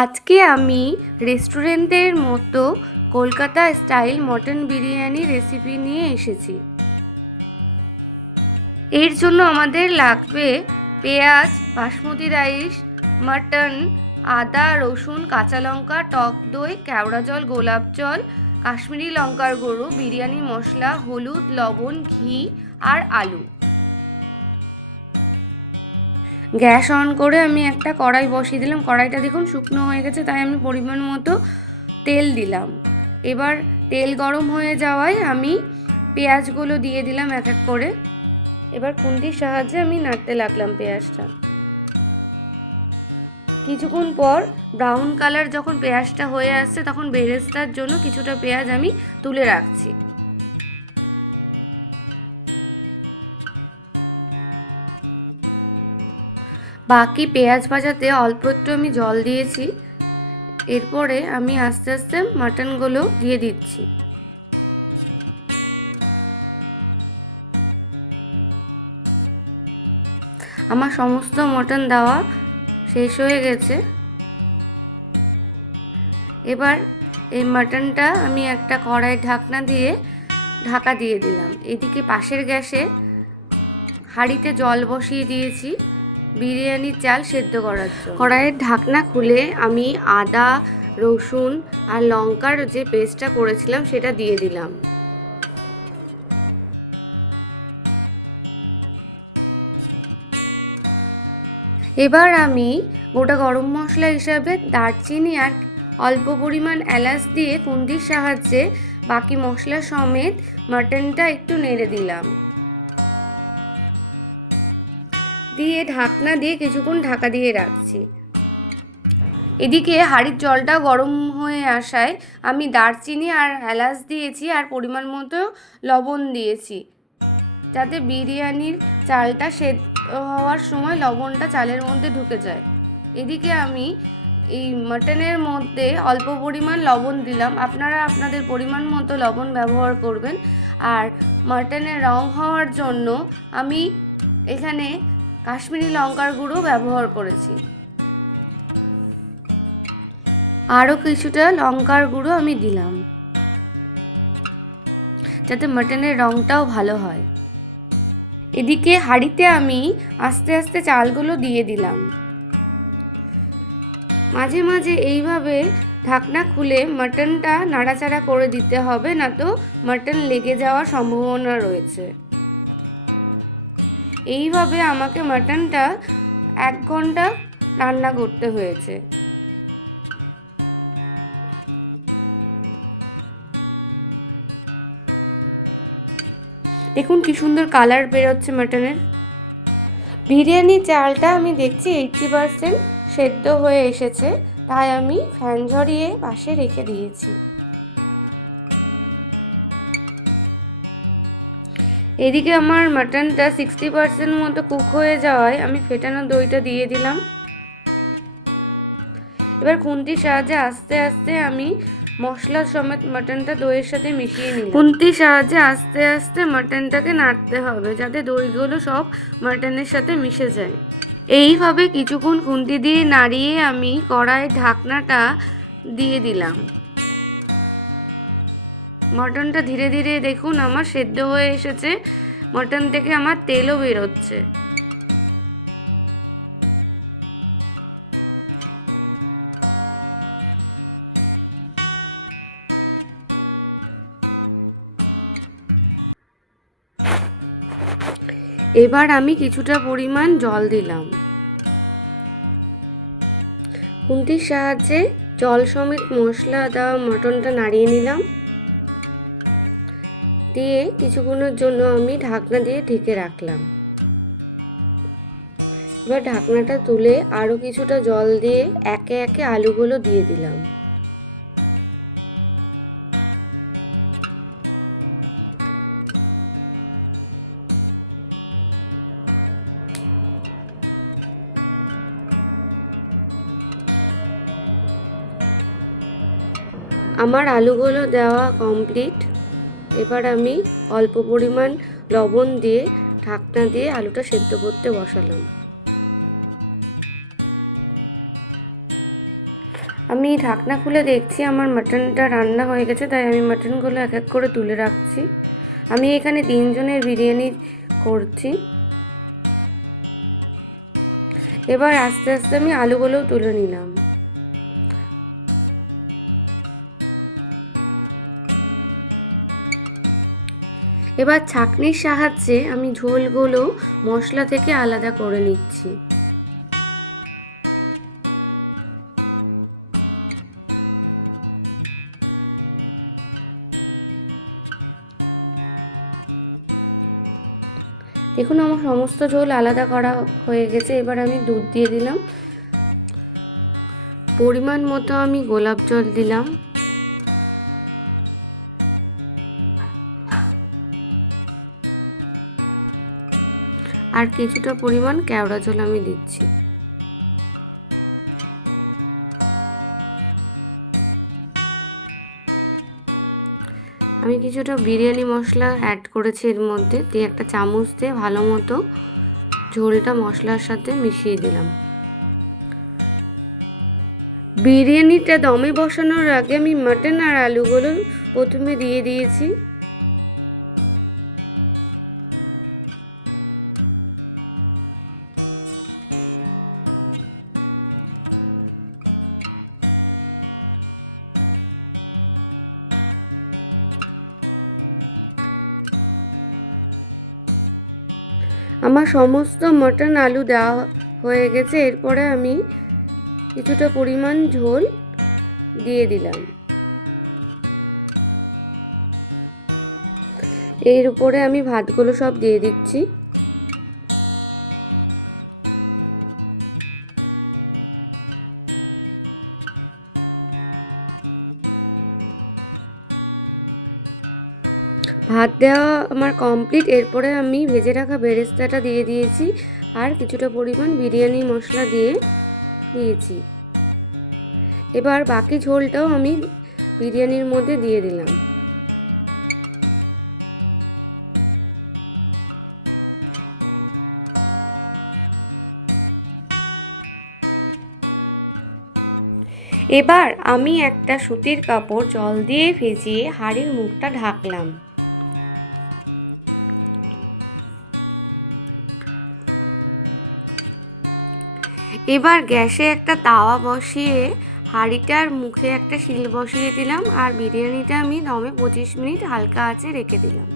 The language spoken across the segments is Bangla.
আজকে আমি রেস্টুরেন্টের মতো Kolkata style mutton biryani recipe নিয়ে এসেছি। এর জন্য আমাদের লাগবে পেঁয়াজ, বাসমতি রাইস, মটন, আদা, রসুন, কাঁচা লঙ্কা, টক দই, কেওড়া জল, গোলাপ জল, কাশ্মীরি লঙ্কার গুঁড়ো, বিরিয়ানি মশলা, হলুদ, লবণ, ঘি আর আলু। গ্যাস অন করে আমি একটা কড়াই বসিয়ে দিলাম। কড়াইটা দেখুন শুকনো হয়ে গেছে, তাই আমি পরিমাণ মতো তেল দিলাম। এবার তেল গরম হয়ে যাওয়ায় আমি পেঁয়াজগুলো দিয়ে দিলাম এক এক করে। এবার খুন্তির সাহায্যে আমি নাড়তে লাগলাম পেঁয়াজটা। কিছুক্ষণ পর ব্রাউন কালার যখন পেঁয়াজটা হয়ে আসছে, তখন বেরেস্তার জন্য কিছুটা পেঁয়াজ আমি তুলে রাখছি। বাকি পেঁয়াজ ভাজাতে অল্প একটু আমি জল দিয়েছি। এরপরে আমি আস্তে আস্তে মাটনগুলো দিয়ে দিচ্ছি। আমার সমস্ত মটন দেওয়া শেষ হয়ে গেছে। এবার এই মাটনটা আমি একটা কড়াই ঢাকনা দিয়ে ঢাকা দিয়ে দিলাম। এদিকে পাশের গ্যাসে হাঁড়িতে জল বসিয়ে দিয়েছি বিরিয়ানির চাল সেদ্ধ করার জন্য। কড়াইয়ের ঢাকনা খুলে আমি আদা, রসুন আর লঙ্কার যে পেস্টটা করেছিলাম সেটা দিয়ে দিলাম। এবার আমি গোটা গরম মশলা হিসাবে দারচিনি আর অল্প পরিমাণ এলাচ দিয়ে খুন্তির সাহায্যে বাকি মশলা সমেত মাটনটা একটু নেড়ে দিলাম। দিয়ে ঢাকনা দিয়ে কিছুক্ষণ ঢাকা দিয়ে রাখছি। এদিকে হাঁড়ির জলটা গরম হয়ে আসায় আমি দারচিনি আর এলাচ দিয়েছি আর পরিমাণ মতো লবণ দিয়েছি, যাতে বিরিয়ানির চালটা সেদ্ধ হওয়ার সময় লবণটা চালের মধ্যে ঢুকে যায়। এদিকে আমি এই মাটনের মধ্যে অল্প পরিমাণ লবণ দিলাম। আপনারা আপনাদের পরিমাণ মতো লবণ ব্যবহার করবেন। আর মাটনের রং হওয়ার জন্য আমি এখানে কাশ্মীরি লঙ্কার গুঁড়ো ব্যবহার করেছি। আরও কিছুটা লঙ্কার গুঁড়ো আমি দিলাম, যাতে মাটনের রংটাও ভালো হয়। এদিকে হাঁড়িতে আমি আস্তে আস্তে চালগুলো দিয়ে দিলাম। মাঝে মাঝে এইভাবে ঢাকনা খুলে মাটনটা নাড়াচাড়া করে দিতে হবে, না তো মাটন লেগে যাওয়ার সম্ভাবনা রয়েছে। এইভাবে আমাকে মাটনটা 1 ঘন্টা রান্না করতে হয়েছে। দেখুন কি সুন্দর কালার বেরোচ্ছে মাটনের। বিরিয়ানির চালটা আমি দেখছি 80% সেদ্ধ হয়ে এসেছে, তাই আমি ফ্যান ঝরিয়ে পাশে রেখে দিয়েছি। এদিকে আমার মাটনটা 60% মতো কুক হয়ে যাওয়ায় আমি ফেটানো দইটা দিয়ে দিলাম। এবার খুন্তির সাহায্যে আস্তে আস্তে আমি মশলা সমেত মাটনটা দইয়ের সাথে মিশিয়ে নিই। খুন্তির সাহায্যে আস্তে আস্তে মাটনটাকে নাড়তে হবে, যাতে দইগুলো সব মাটনের সাথে মিশে যায়। এইভাবে কিছুক্ষণ খুন্তি দিয়ে নাড়িয়ে আমি কড়াইয়ের ঢাকনাটা দিয়ে দিলাম। মটনটা ধীরে ধীরে দেখুন আমার সেদ্ধ হয়ে এসেছে। মটন থেকে আমার তেলও বেরোচ্ছে। এবার আমি কিছুটা পরিমাণ জল দিলাম। খুন্তির সাহায্যে জল সমেত মশলা দেওয়া মটনটা নাড়িয়ে নিলাম। দিয়ে কিছুক্ষণের জন্য আমি ঢাকনা দিয়ে ঢেকে রাখলাম। এবার ঢাকনাটা তুলে আরো কিছুটা জল দিয়ে একে একে আলুগুলো দিয়ে দিলাম। আমার আলুগুলো দেওয়া কমপ্লিট। এবার আমি অল্প পরিমাণ লবণ দিয়ে ঢাকনা দিয়ে আলুটা সেদ্ধ করতে বসালাম। আমি ঢাকনা খুলে দেখছি আমার মাটনটা রান্না হয়ে গেছে, তাই আমি মাটনগুলো এক এক করে তুলে রাখছি। আমি এখানে 3 জনের বিরিয়ানি করছি। এবার আস্তে আস্তে আমি আলুগুলোও তুলে নিলাম। এবার ছাঁকনির সাহায্যে আমি ঝোলগুলো মশলা থেকে আলাদা করে নিচ্ছি। দেখুন আমার সমস্ত ঝোল আলাদা করা হয়ে গেছে। এবার আমি দুধ দিয়ে দিলাম, পরিমাণ মতো আমি গোলাপ জল দিলাম, আর কিছুটা পরিমাণ কেওড়া জল আমি দিচ্ছি। আমি কিছুটা বিরিয়ানি মশলা অ্যাড করেছি এর মধ্যে, দিয়ে একটা চামচ দিয়ে ভালো মতো ঝোলটা মশলার সাথে মিশিয়ে দিলাম। বিরিয়ানিটা দমে বসানোর আগে আমি মাটন আর আলুগুলো প্রথমে দিয়ে দিয়েছি। আমার সমস্ত মটন আলু দেওয়া হয়ে গেছে। এরপরে আমি কিছুটা পরিমাণ ঝোল দিয়ে দিলাম। এর উপরে আমি ভাতগুলো সব দিয়ে দিচ্ছি। ভাত দেওয়া আমার কমপ্লিট। এরপরে আমি ভেজে রাখা বেরেস্তাটা দিয়ে দিয়েছি আর কিছুটা পরিমাণ বিরিয়ানি মশলা দিয়ে দিয়েছি। এবার বাকি ঝোলটাও আমি বিরিয়ানির মধ্যে দিয়ে দিলাম। এবার আমি একটা সুতির কাপড় জল দিয়ে ভিজিয়ে হাঁড়ির মুখটা ঢাকলাম। এবার গ্যাসে একটা তাওয়া বসিয়ে হাঁড়িটার মুখে একটা শিল বসিয়ে দিলাম আর বিরিয়ানিটা আমি দমে 25 মিনিট হালকা আঁচে রেখে দিলাম।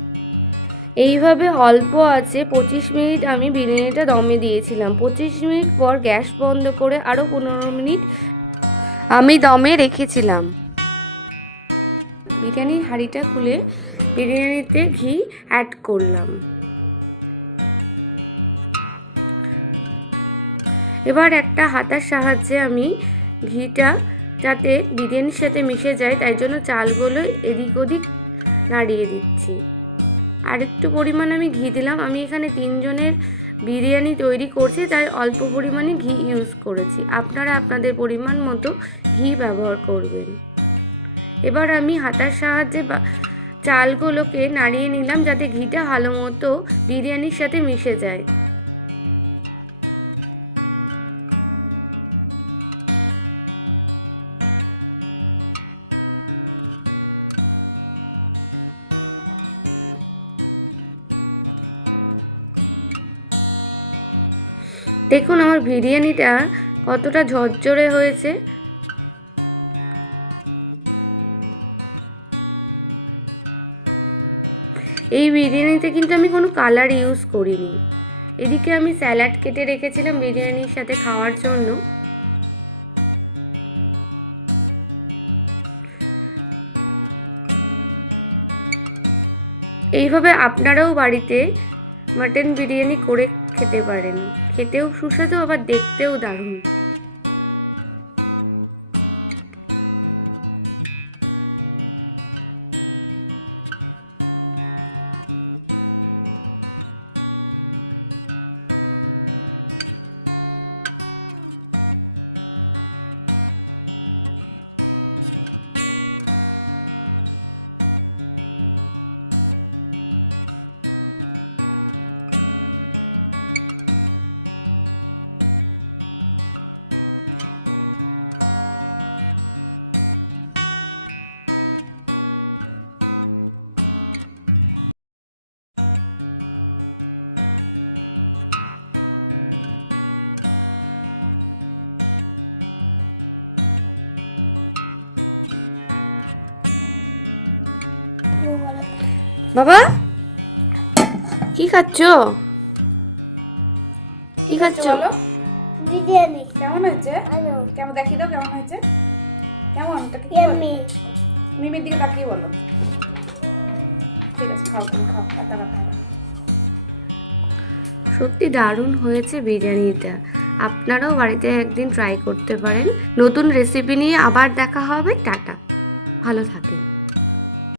এইভাবে অল্প আঁচে 25 মিনিট আমি বিরিয়ানিটা দমে দিয়েছিলাম। 25 মিনিট পর গ্যাস বন্ধ করে আরও 15 মিনিট আমি দমে রেখেছিলাম। বিরিয়ানির হাঁড়িটা খুলে বিরিয়ানিতে ঘি অ্যাড করলাম। এবার একটা হাতার সাহায্যে আমি ঘিটা যাতে বিরিয়ানির সাথে মিশে যায় তাই জন্য চালগুলো এদিক ওদিক নাড়িয়ে দিচ্ছি। আর একটু পরিমাণ আমি ঘি দিলাম। আমি এখানে 3 জনের বিরিয়ানি তৈরি করছি তাই অল্প পরিমাণে ঘি ইউজ করেছি। আপনারা আপনাদের পরিমাণ মতো ঘি ব্যবহার করবেন। এবার আমি হাতার সাহায্যে চালগুলোকে নাড়িয়ে নিলাম যাতে ঘিটা ভালো মতো বিরিয়ানির সাথে মিশে যায়। দেখুন আমার বিরিয়ানিটা কতটা ঝরঝরে হয়েছে। এই বিরিয়ানিতে কিন্তু আমি কোনো কালার ইউজ করিনি। এদিকে আমি স্যালাড কেটে রেখেছিলাম বিরিয়ানির সাথে খাওয়ার জন্য। এইভাবে আপনারাও বাড়িতে মাটন বিরিয়ানি করে খেতে পারেন। খেতেও সুস্বাদু আবার দেখতেও দারুণ। বাবা কি খাচ্ছ? কি খাচ্ছ? বলো বিরিয়ানি কেমন হয়েছে? ভালো কেমন দেখিয়ে দাও কেমন হয়েছে? কেমন ইয়াম্মি মিমির দিকে তাকিয়ে বলো। ঠিক আছে, খাও খাও এত না খাও। সত্যি দারুণ হয়েছে বিরিয়ানিটা। আপনারাও বাড়িতে একদিন ট্রাই করতে পারেন। নতুন রেসিপি নিয়ে আবার দেখা হবে। টাটা, ভালো থাকবেন।